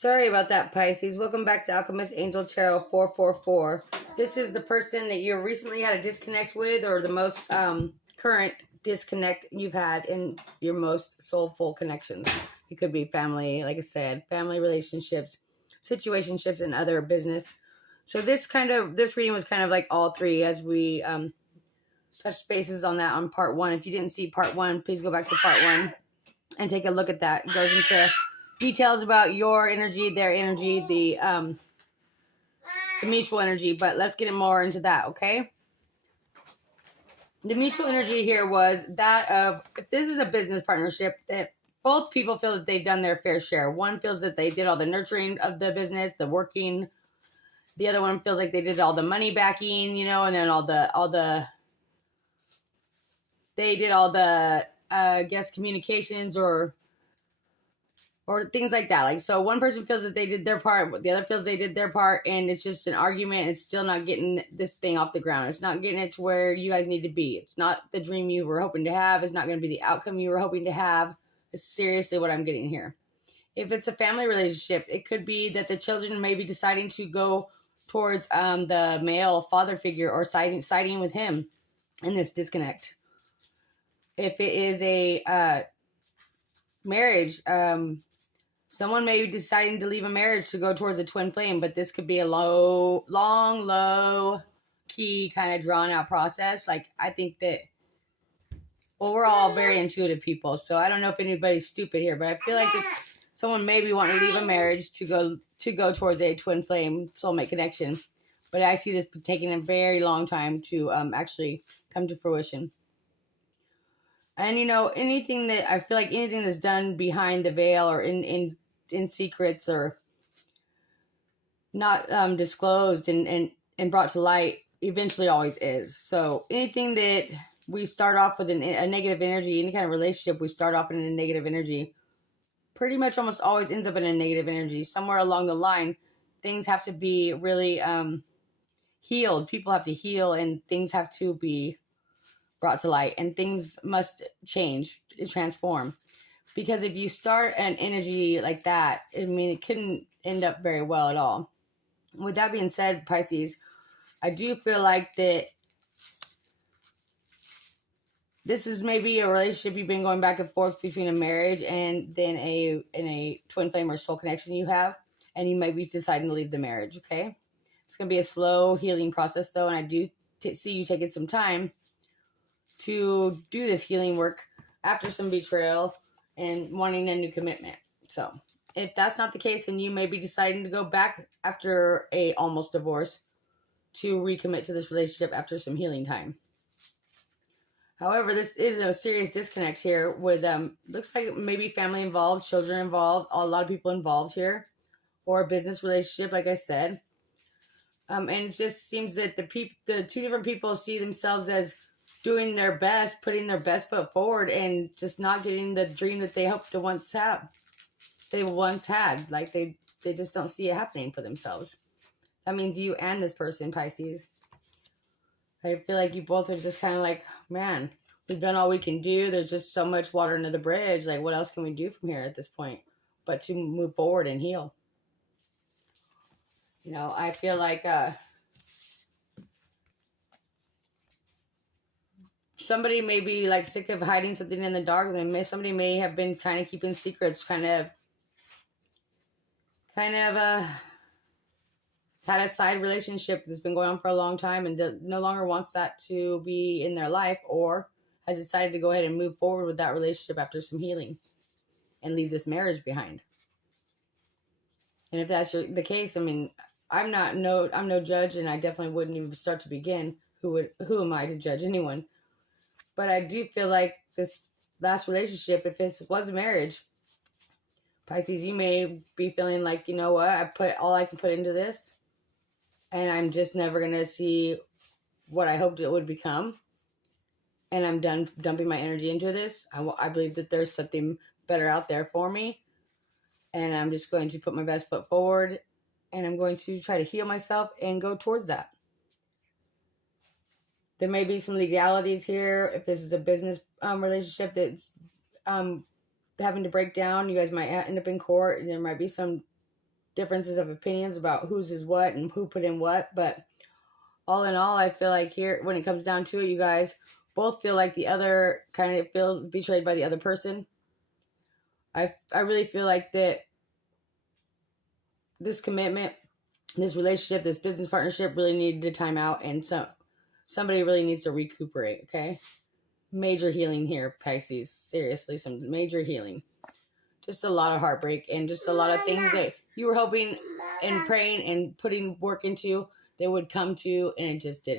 Sorry about that, Pisces. Welcome back to Alchemist Angel Tarot 444. This is the person that you recently had a disconnect with, or the most current disconnect you've had in your most soulful connections. It could be family, like I said, family relationships, situationships, and other business. So this reading was kind of like all three, as we touched bases on that on part one. If you didn't see part one, please go back to part one and take a look at that. It goes into details about your energy, their energy, the mutual energy, but let's get more into that, okay? The mutual energy here was that of, if this is a business partnership, that both people feel that they've done their fair share. One feels that they did all the nurturing of the business, the working. The other one feels like they did all the money backing, and then they did all the, communications or things like that. Like, so one person feels that they did their part, the other feels they did their part, and it's just an argument. It's still not getting this thing off the ground. It's not getting it to where you guys need to be. It's not the dream you were hoping to have. It's not going to be the outcome you were hoping to have. It's seriously what I'm getting here. If it's a family relationship, it could be that the children may be deciding to go towards the male father figure, or siding with him in this disconnect. If it is a marriage, someone may be deciding to leave a marriage to go towards a twin flame, but this could be a low key kind of drawn out process. Like, I think that, well, we're all very intuitive people, so I don't know if anybody's stupid here, but I feel like if someone may be wanting to leave a marriage to go towards a twin flame soulmate connection, but I see this taking a very long time to actually come to fruition. And anything that's done behind the veil, or in secrets, or not disclosed and brought to light, eventually always is. So anything that we start off with a negative energy, any kind of relationship we start off in a negative energy, pretty much almost always ends up in a negative energy. Somewhere along the line, things have to be really healed. People have to heal, and things have to be brought to light, and things must change, transform. Because if you start an energy like that, it couldn't end up very well at all. With that being said, Pisces, I do feel like that this is maybe a relationship you've been going back and forth between a marriage and then a twin flame or soul connection you have, and you might be deciding to leave the marriage, okay? It's going to be a slow healing process, though, and I do see you taking some time to do this healing work after some betrayal and wanting a new commitment. So if that's not the case, then you may be deciding to go back after a almost divorce to recommit to this relationship after some healing time. However, this is a serious disconnect here with, looks like maybe family involved, children involved, a lot of people involved here, or a business relationship, like I said. And it just seems that the two different people see themselves as doing their best, putting their best foot forward, and just not getting the dream that they hoped to once have. They once had. Like, they just don't see it happening for themselves. That means you and this person, Pisces. I feel like you both are just kind of like, man, we've done all we can do. There's just so much water under the bridge. Like, what else can we do from here at this point but to move forward and heal? I feel like somebody may be like sick of hiding something in the dark. Somebody may have been kind of keeping secrets, kind of had a side relationship that's been going on for a long time and no longer wants that to be in their life, or has decided to go ahead and move forward with that relationship after some healing and leave this marriage behind. And if that's the case, I'm no judge, and I definitely wouldn't even start to begin. Who am I to judge anyone? But I do feel like this last relationship, if it was a marriage, Pisces, you may be feeling like, you know what, I put all I can put into this, and I'm just never going to see what I hoped it would become. And I'm done dumping my energy into this. I believe that there's something better out there for me. And I'm just going to put my best foot forward, and I'm going to try to heal myself and go towards that. There may be some legalities here. If this is a business relationship that's having to break down, you guys might end up in court. There might be some differences of opinions about whose is what and who put in what. But all in all, I feel like here, when it comes down to it, you guys both feel like the other kind of feels betrayed by the other person. I really feel like that this commitment, this relationship, this business partnership really needed a timeout, and somebody really needs to recuperate, okay? Major healing here, Pisces. Seriously, some major healing. Just a lot of heartbreak and just a lot of things that you were hoping and praying and putting work into, they would come to, and it just didn't.